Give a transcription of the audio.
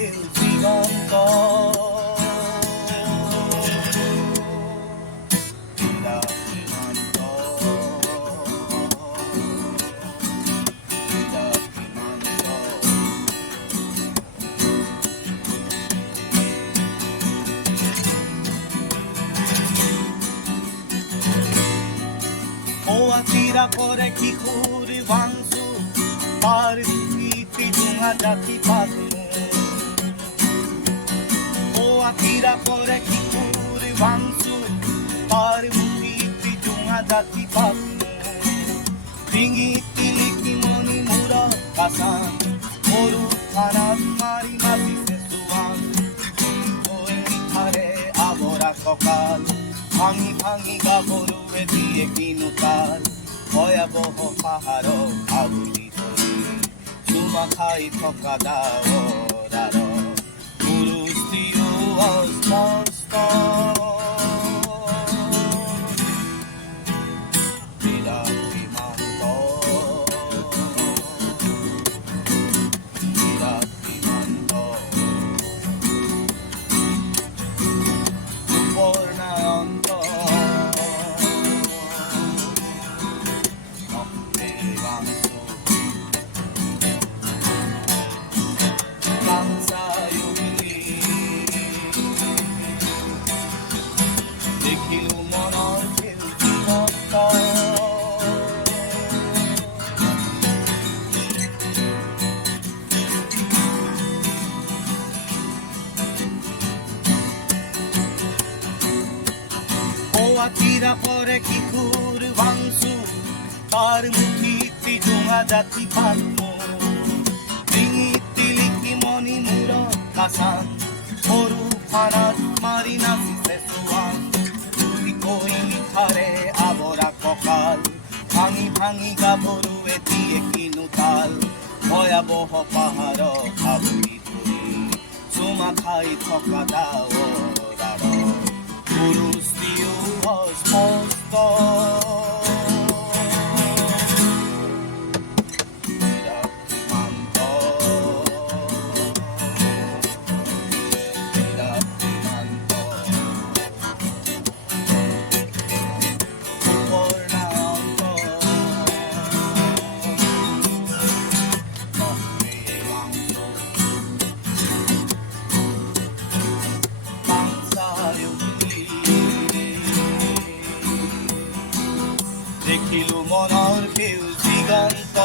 কেউ দিগন্ত Tira করে কিশোর বাংশু তার স্মৃতি ডুঙা জাতি পাতু tira করে কিশোর বাংশু তার স্মৃতি ডুঙা জাতি পাতু ডিঙি তিলিকি মনি মুরা কাসান মরু খানাত মারি মাতিছে সুয়ান ওই মিঠারে আবরা সকাল ভাঙি ভাঙি গাভৰুৱে দিয়ে কিনো তাল ভয়াবহ পাহাৰৰ আগুলি ধৰি চুমা খাই থকা ডাৱৰ গুৰু স্ত্ৰীও অস্পষ্ট tira করে কিশোর বাংশু তার মুঠিতে ডোঙা জাতি পাতু ডিঙি তিলিকি মনি মুৰ কাচান সৰু ফানাত মাৰি নাচিছে চোৱান কৈ মিঠাৰে আৱৰা কঁকাল ভাঙি ভাঙি গাভৰুৱে দিয়ে কিনো তাল ভয়াবহ পাহাৰৰ আগুলি ধৰি চুমা খাই থকা ডাৱৰ গুৰু স্ত্ৰীও অস্পষ্ট দেখিলো মনৰ সেউজ দিগন্ত